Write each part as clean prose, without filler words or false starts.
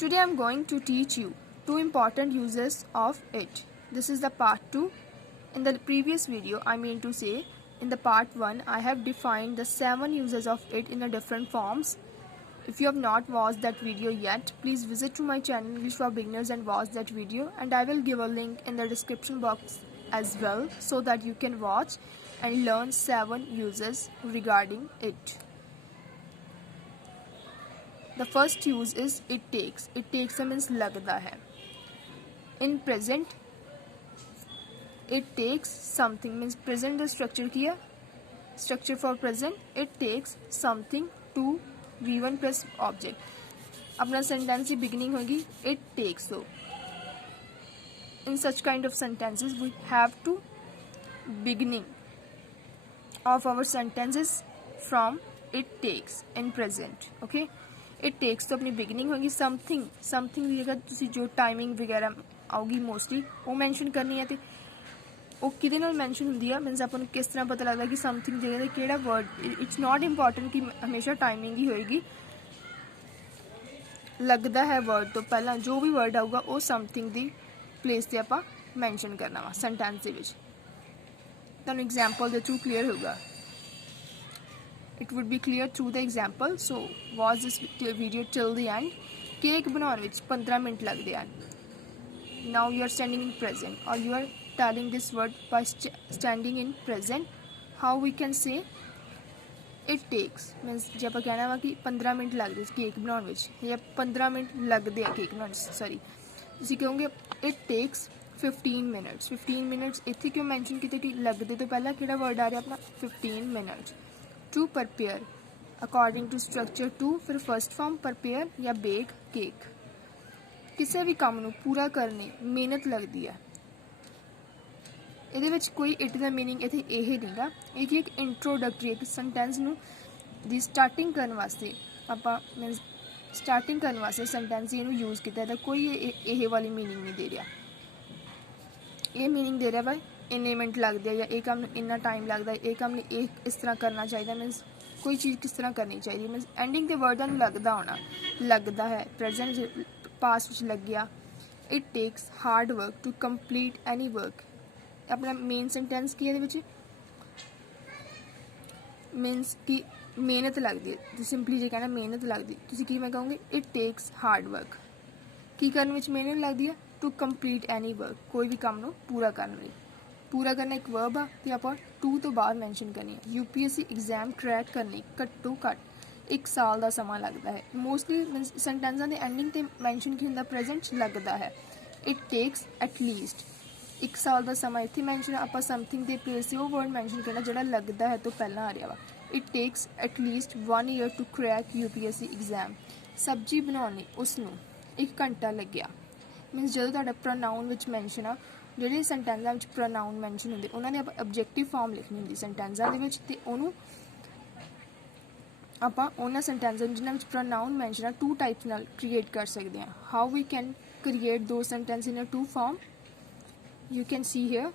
Today I'm going to teach you two important uses of it. This is the part 2. In the previous video, I mean to say, in the part 1, I have defined the 7 uses of it in the different forms. If you have not watched that video yet, please visit to my channel English for Beginners and watch that video, and I will give a link in the description box as well so that you can watch and learn 7 uses regarding it. The first use is it takes. It takes means लगता है. In present, it takes something means present the structure किया. Structure for present, it takes something to V1 plus object. अपना sentence की beginning होगी it takes. So in such kind of sentences we have to beginning of our sentences from it takes in present. Okay. It takes तो अपनी beginning होगी something ਦੀ ਜਗ੍ਹਾ ਤੁਸੀਂ ਜੋ timing ਵਗੈਰਾ ਆਉਗੀ ਮੋਸਟਲੀ ਉਹ ਮੈਂਸ਼ਨ ਕਰਨੀ ਹੈ ਤੇ ਉਹ ਕਿਹਦੇ ਨਾਲ ਮੈਂਸ਼ਨ ਹੁੰਦੀ ਆ ਮੀਨਸ ਆਪਾਂ ਨੂੰ ਕਿਸ ਤਰ੍ਹਾਂ ਪਤਾ ਲੱਗਦਾ ਕਿ ਸਮਥਿੰਗ ਜਗ੍ਹਾ ਤੇ ਕਿਹੜਾ ਵਰਡ ਇਟਸ ਨਾਟ ਇੰਪੋਰਟੈਂਟ ਕਿ ਹਮੇਸ਼ਾ ਟਾਈਮਿੰਗ ਹੀ ਹੋਏਗੀ ਲੱਗਦਾ ਹੈ ਵਰਡ ਤੋਂ ਪਹਿਲਾਂ ਜੋ ਵੀ ਵਰਡ ਆਊਗਾ ਉਹ ਸਮਥਿੰਗ ਦੀ ਪਲੇਸ ਤੇ ਆਪਾਂ ਮੈਂਸ਼ਨ ਕਰਨਾ ਵਾ ਸੈਂਟੈਂਸ ਦੇ ਵਿੱਚ ਤੁਹਾਨੂੰ ਐਗਜ਼ਾਮਪਲ ਦੇ ਥਰੂ ਕਲੀਅਰ ਹੋਊਗਾ it would be clear through the example. So watch this video till the end. Cake बनाने विच 15 मिनट लगते हैं. Now you are standing in present or you are telling this word by standing in present. How we can say it takes means जे आप कहना वा कि 15 minute लगते cake बनाने विच या 15 मिनट लगते हैं केक बनाने सॉरी तुसी कहोगे it takes 15 minutes. 15 minutes इत्थे क्यों मेंशन किया कि लगते तो पहला किहड़ा वर्ड आ रहा अपना 15 minutes. To prepare according to structure 2 फिर फर्स्ट फॉर्म prepare या bake cake. किसी भी काम नूं पूरा करने मेहनत लगती है ਇਹਦੇ ਵਿੱਚ ਕੋਈ ਇਟ ਦਾ ਮੀਨਿੰਗ ਇੱਥੇ ਇਹ ਨਹੀਂਗਾ ਇਹ ਕਿ ਇੱਕ ਇੰਟਰੋਡਕਟਰੀ ਇੱਕ ਸੈਂਟੈਂਸ ਨੂੰ ਦੀ ਸਟਾਰਟਿੰਗ ਕਰਨ ਵਾਸਤੇ ਆਪਾਂ ਮੀਨਸ ਸਟਾਰਟਿੰਗ ਕਰਨ ਵਾਸਤੇ ਸੈਂਟੈਂਸ ਇਹਨੂੰ ਯੂਜ਼ ਕੀਤਾ ਤਾਂ ਕੋਈ ਇਹ ਵਾਲੀ ਮੀਨਿੰਗ ਨਹੀਂ ਦੇ ਰਿਹਾ ਇਹ ਮੀਨਿੰਗ ਦੇ ਰਿਹਾ ਬਾਈ ਇੰਨੇ ਮਿੰਟ ਲੱਗਦੇ ਆ ਜਾਂ ਇਹ ਕੰਮ ਨੂੰ ਇੰਨਾ ਟਾਈਮ ਲੱਗਦਾ ਇਹ ਕੰਮ ਨੂੰ ਇਹ ਇਸ ਤਰ੍ਹਾਂ ਕਰਨਾ ਚਾਹੀਦਾ ਮੀਨਸ ਕੋਈ ਚੀਜ਼ ਕਿਸ ਤਰ੍ਹਾਂ ਕਰਨੀ ਚਾਹੀਦੀ ਮੀਨਸ ਐਂਡਿੰਗ ਦੇ ਵਰਡਾਂ ਨੂੰ ਲੱਗਦਾ ਹੋਣਾ ਲੱਗਦਾ ਹੈ ਪ੍ਰੈਜ਼ੈਂਟ ਪਾਸਟ ਵਿੱਚ ਲੱਗਿਆ it takes hard work to complete any work ਆਪਣਾ ਮੇਨ ਸੈਂਟੈਂਸ ਕੀ ਇਹਦੇ ਵਿੱਚ ਮੀਨਸ ਕਿ ਮਿਹਨਤ ਲੱਗਦੀ ਹੈ ਤੁਸੀਂ ਸਿੰਪਲੀ ਜੇ ਕਹਿਣਾ ਮਿਹਨਤ ਲੱਗਦੀ ਤੁਸੀਂ ਕੀ ਮੈਂ ਕਹੋਗੇ ਇਟ ਟੇਕਸ ਹਾਰਡ ਵਰਕ ਕੀ ਕਰਨ ਵਿੱਚ ਮਿਹਨਤ ਲੱਗਦੀ ਹੈ ਟੂ ਕੰਪਲੀਟ ਐਨੀ ਵਰਕ ਕੋਈ ਵੀ ਕੰਮ ਨੂੰ ਪੂਰਾ ਕਰਨ ਲਈ पूरा करना एक वर्ब आ तो आप टू तो बाद मैंशन करनी है यूपीएससी एग्जाम क्रैक करने घट्टो घट 1 साल का समा लगता है मोस्टली सेंटेंसा के एंडिंग ते मैंशन की होंगे प्रेजेंट लगता है इट टेक्स एटलीस्ट 1 साल का समा इतने मैंशन आप समथिंग के प्लेस से वो वर्ड मैंशन करना जो लगता है तो पहला आ रहा वा it takes at least 1 year to crack UPSC exam सब्जी बनाने उसनों 1 घंटा लग्या मीनस जो प्रोनाउन मैंशन आ ਜਿਹੜੇ ਸੈਂਟੈਂਸਾਂ ਵਿੱਚ ਪ੍ਰੋਨਾਊਨ ਮੈਂਸ਼ਨ ਹੁੰਦੇ ਉਹਨਾਂ ਨੇ ਆਪਾਂ ਆਬਜੈਕਟਿਵ ਫਾਰਮ ਲਿਖਣੀ ਹੁੰਦੀ ਸੈਂਟੈਂਸਾਂ ਦੇ ਵਿੱਚ ਤੇ ਉਹਨੂੰ ਆਪਾਂ ਉਹਨਾਂ ਸੈਂਟੈਂਸਾਂ ਜਿਨ੍ਹਾਂ ਵਿੱਚ ਪ੍ਰੋਨਾਊਨ ਮੈਂਸ਼ਨ ਆ 2 ਟਾਈਪਸ ਨਾਲ ਕ੍ਰੀਏਟ ਕਰ ਸਕਦੇ ਹਾਂ ਹਾਊ ਵੀ ਕੈਨ ਕ੍ਰੀਏਟ ਦੋ sentence in a 2 form you can see here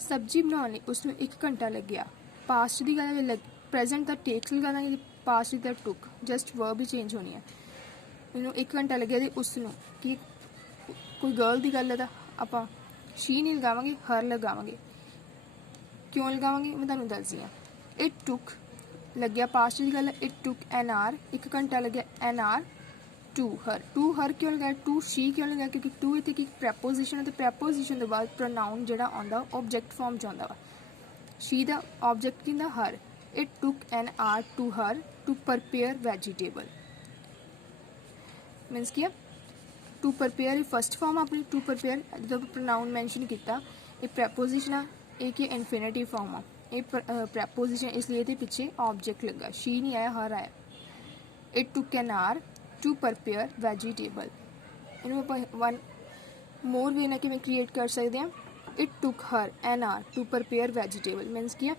ਸਬਜ਼ੀ ਬਣਾਉਣ ਲਈ ਉਸ ਨੂੰ 1 ਘੰਟਾ ਲੱਗਿਆ ਪਾਸਟ ਦੀ ਗੱਲ ਪ੍ਰੈਜ਼ੈਂਟ ਦਾ ਟੇਕਸ ਲਗਾ ਦਾਂਗੇ ਪਾਸਟ ਦਾ ਟੁਕ ਜਸਟ ਵਰਬ ਹੀ ਚੇਂਜ ਹੋਣੀ ਹੈ ਇਹਨੂੰ 1 ਘੰਟਾ ਲੱਗਿਆ ਤੇ ਉਸ ਨੂੰ ਕੀ ਕੋਈ ਗਰਲ ਦੀ ਗੱਲ ਹੈ ਤਾਂ ਆਪਾਂ शी नहीं लगावांगे हर लगावांगे क्यों लगावांगे मैं तुहानूं दसदी हां इट टुक लग्या पास्ट की गल इट टुक एन आर 1 घंटा लग्या एन आर टू हर क्यों लगाया टू शी क्यों लगाया क्योंकि टू इत्थे की प्रैपोजिशन है प्रैपोजिशन तो बाद प्रोनाउन जिहड़ा आउंदा ऑब्जेक्ट फॉर्म च आउंदा वा शी दा ऑब्जेक्ट किंदा her it took an hour to her to prepare vegetable means की टू प्रिपेयर फस्ट फॉर्म अपनी टू प्रिपेयर जो प्रोनाउन मैंशन किया ये प्रैपोजिशन आ एक इनफिनिटिव फॉर्म आ ये प्रैपोजिशन इसलिए ये पिछे ऑब्जेक्ट लगा शी नहीं आया हर आया it took an hour to prepare vegetable इन्हों वन मोर वे ना कि क्रिएट कर सकते हैं it took her an hour to prepare vegetable means की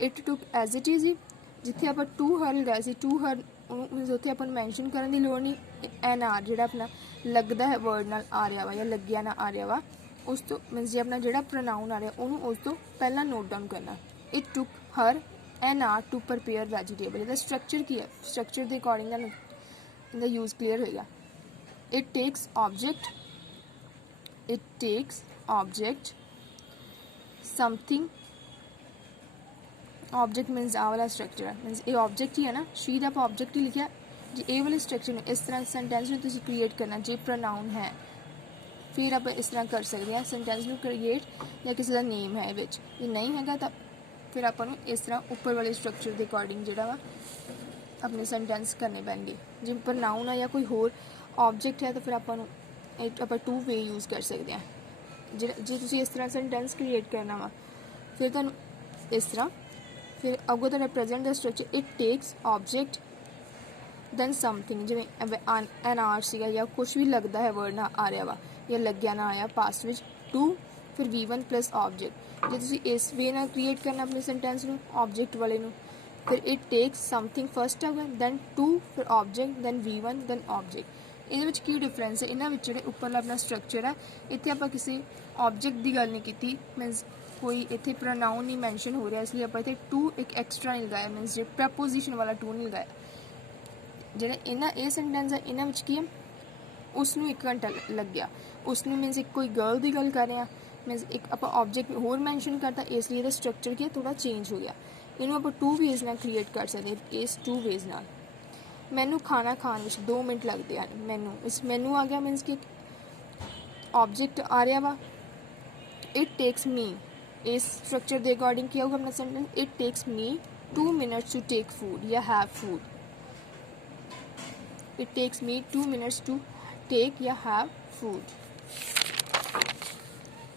it took as it is ही जिथे आप टू हर लगाए टू हर उत्थे अपन मैंशन करने की लोड़ नहीं एन आर जो अपना लगता है वर्ड नाल आ रहा वा या लग्या ना आ रहा वा उस तो मीनस जो अपना जो प्रोनाउन आ रहा उन्होंने उस तो पहला नोट डाउन करना it took her an hour to prepare vegetable इसका स्ट्रक्चर की है स्ट्रक्चर के अकॉर्डिंग इनका यूज़ क्लीयर होगा it takes object something object means आ वाला स्ट्रक्चर है मीनस ये ऑब्जेक्ट ही है ना शी का आप ऑब्जेक्ट ही लिखा जे ए वाले स्ट्रक्चर में इस तरह सेंटेंस में तुम क्रिएट करना जे प्रोनाउन है फिर आप इस तरह कर सकते हैं सेंटेंस में क्रिएट या किसी का नेम है ये नहीं है तो फिर आपको इस तरह ऊपर वाले स्ट्रक्चर के अकॉर्डिंग जो वा अपने सेंटेंस करने पैणगे जे प्रोनाउन है या कोई होर ऑब्जेक्ट है तो फिर आप टू वे यूज़ कर सकते हैं जे तुम इस तरह सेंटेंस क्रिएट करना वा फिर तुम इस तरह फिर अगो तो represent the structure it takes object then something जिमें एन आर सी या कुछ भी लगता है वर्ड ना आ रहा वा या लग्या ना आया पास्ट विच टू फिर V1 प्लस ऑब्जेक्ट जो तुम इस वे ना क्रिएट करना अपने सेंटेंस में ऑब्जेक्ट वाले नू फिर इट टेक्स समथिंग फर्स्ट आगा दैन टू फिर object then V1 then object ये की डिफरेंस है इन्होंने जो उपरला अपना स्ट्रक्चर है इतने आप किसी ऑब्जेक्ट की गल नहीं की मीनस कोई इतने प्रोनाउन नहीं मैंशन हो रहा इसलिए आप इतने टू एक एक्सट्रा नहीं लगाया मीनस जो प्रपोजिशन वाला टू नहीं लगाया जो इन्हें ये सेंटेंस है इन्होंने की है उसनों 1 घंटा लग गया उसनों मीनस एक कोई गर्ल की गल कर रहे हैं मीनस एक आप ऑब्जेक्ट होर मैंशन करता इसलिए ये स्ट्रक्चर क्या थोड़ा चेंज हो गया इनू आप टू वेज ना क्रिएट कर सकते इस टू वेज नाल मैनू खाना खाने में 2 मिनट लगते हैं मैनू इस मैनू आ गया मीनस कि ऑब्जेक्ट आ रहा वा इट टेक्स मी इस स्ट्रक्चर के अकॉर्डिंग क्या होगा अपना sentence it takes me 2 minutes to take food या have food it takes me 2 minutes to take या have food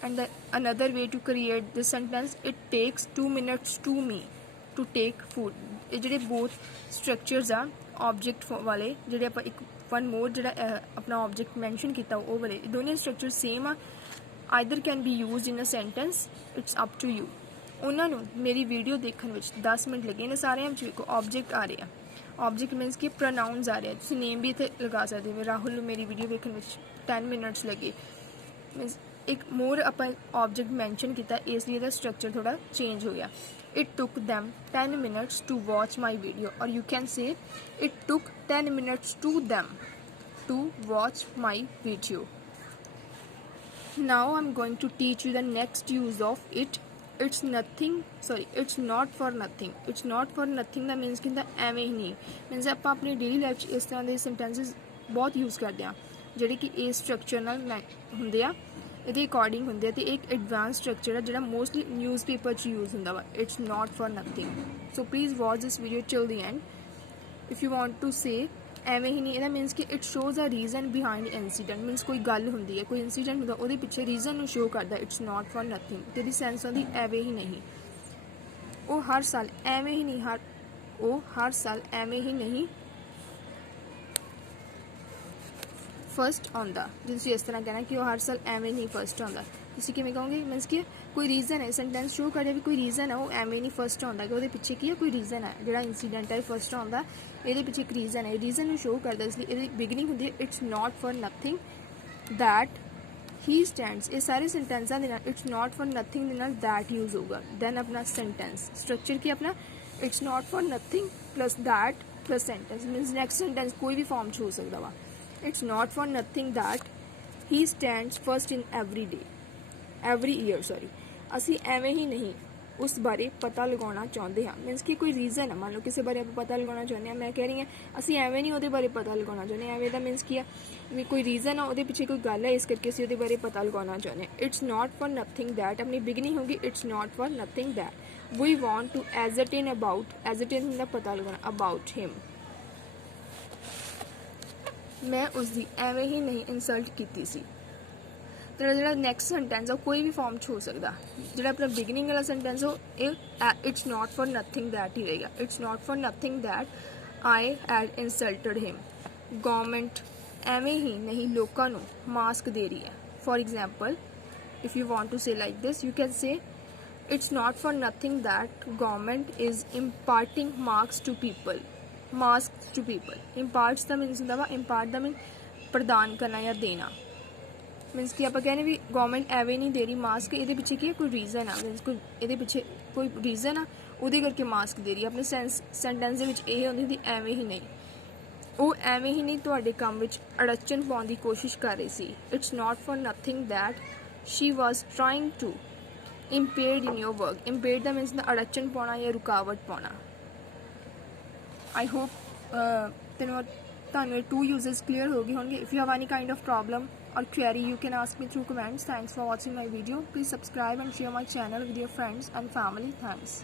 and another way to create this sentence it takes 2 minutes to me to take food ये जोड़े both structures आ object वाले जोड़े आप एक one more जो अपना ऑब्जेक्ट मैंशन किया वो वाले दोनों स्ट्रक्चर सेम आ either can be use in a sentence it's up to you उन्होंने मेरी वीडियो देखने में 10 मिनट लगे इन्हें सारे देखो ऑब्जेक्ट आ रहे हैं ऑब्जेक्ट मीनस कि प्रोनाउंस आ रहे हैं तुम नेम भी इतने लगा सकते हो राहुल मेरी वीडियो देखने में 10 मिनट्स लगे मीनस एक मोर आप ऑब्जेक्ट मैंशन किया इसलिए स्ट्रक्चर थोड़ा चेंज हो गया it took them 10 minutes to watch my video or you can say it took 10 minutes to them to watch my video now I'm going to teach you the next use of it it's not for nothing it's not for nothing that means कि ਐਵੇਂ ਹੀ ਨਹੀਂ means ਆਪਾਂ ਆਪਣੀ daily life 'ਚ ਇਸ ਤਰ੍ਹਾਂ ਦੇ sentences ਬਹੁਤ ਯੂਜ਼ ਕਰਦੇ ਆ ਜਿਹੜੇ ਕਿ ਇਹ ਸਟਰਕਚਰ ਨਾਲ ਹੁੰਦੇ ਆ ਇਹਦੇ ਅਕੋਰਡਿੰਗ ਹੁੰਦੇ ਆ ਤੇ ਇੱਕ ਐਡਵਾਂਸ ਸਟਰਕਚਰ ਹੈ ਜਿਹੜਾ ਮੋਸਟਲੀ ਨਿਊਜ਼ਪੇਪਰ 'ਚ ਯੂਜ਼ ਹੁੰਦਾ ਵਾ it's not for nothing so please watch this video till the end if you want to say ਐਵੇਂ ਹੀ ਨਹੀਂ ਇਹਦਾ ਮੀਨਸ ਕਿ it shows a reason behind incident means ਕੋਈ ਗੱਲ ਹੁੰਦੀ ਹੈ ਕੋਈ ਇੰਸੀਡੈਂਟ ਹੁੰਦਾ ਉਹਦੇ ਪਿੱਛੇ ਰੀਜ਼ਨ ਨੂੰ ਸ਼ੋ ਕਰਦਾ ਇਟਸ ਨਾਟ ਫॉर ਨਥਿੰਗ ਤੇ ਦੀ ਸੈਂਸ ਹੁੰਦੀ ਐਵੇਂ ਹੀ ਨਹੀਂ ਉਹ ਹਰ ਸਾਲ ਐਵੇਂ ਹੀ ਨਹੀਂ ਐਵੇਂ ਹੀ ਨਹੀਂ फस्ट आंदा जो तुम इस तरह कहना कि वो हर साल एवं नहीं फस्ट आता तुम किमें कहोगे मीनस कि कोई रीजन है सेंटेंस शो कर भी कोई रीजन है वो एवं नहीं फस्ट आता कि वो पिछे की है कोई रीजन है जो इंसीडेंट है फस्ट आता ये पिछे एक रीजन है रीजन शो करता इसलिए ये बिगनिंग होती है it's not for nothing that he stands ये सारे सेंटेंसा it's not for nothing that use होगा दैन अपना सेंटेंस स्ट्रक्चर की अपना it's not for nothing plus that plus sentence means next sentence कोई भी फॉर्म हो सकता वा it's not for nothing that he stands first in every year sorry असी एवं ही नहीं उस बारे पता लगाना चाहते हैं मीनस कि कोई रीजन है मान लो किसी बारे आप पता लगाना चाहते हैं मैं कह रही हाँ असी एवं नहीं वो बारे पता लगाना चाहते हैं एवं का मीनस की है भी कोई रीजन है वो पिछे कोई गल है इस करके असी वो बारे पता लगाना चाहते हैं it's not for nothing that अपनी बिगनिंग होगी it's not for nothing that we want to ascertain about ascertain होंगे पता लगाना अबाउट हिम मैं उसकी एवं ही नहीं इंसल्ट की सी तेरा जो नैक्सट सेंटेंस है कोई भी फॉर्म हो सकता जो अपना बिगनिंग वाला सेंटेंस हो it's not for nothing that he रहेगा it's not for nothing that I had insulted him government एवं ही नहीं लोगों को मास्क दे रही है for example if you want to say like this you can say it's not for nothing that government is imparting marks to people imparts का means होंगे वा इम्पार्ट का मीन प्रदान करना या देना मीनस कि आप कहने भी गवर्नमेंट एवं नहीं दे रही मास्क ये पिछे की है कोई रीजन है मीनस कोई ये पिछे कोई रीजन आ वो करके मास्क दे रही है अपने सेंटेंस ये होती थी एवं ही नहीं ਉਹ ਐਵੇਂ ਹੀ ਨਹੀਂ ਤੁਹਾਡੇ ਕੰਮ ਵਿੱਚ ਅੜਚਨ ਪਾਉਣ ਦੀ ਕੋਸ਼ਿਸ਼ ਕਰ ਰਹੀ ਸੀ। It's not for nothing that she was trying to impaired in your work। impaired ਦਾ ਮੀਨਸ ਅੜਚਨ ਪਾਉਣਾ ਜਾਂ ਰੁਕਾਵਟ ਪਾਉਣਾ। ਆਈ ਹੋਪ ਤੁਹਾਨੂੰ ਇਹ 2 uses clear ਹੋ ਗਏ ਹੋਣਗੇ। if you have any kind of problem or query you can ask me through comments। thanks for watching my video। please subscribe and share my channel with your friends and family। thanks।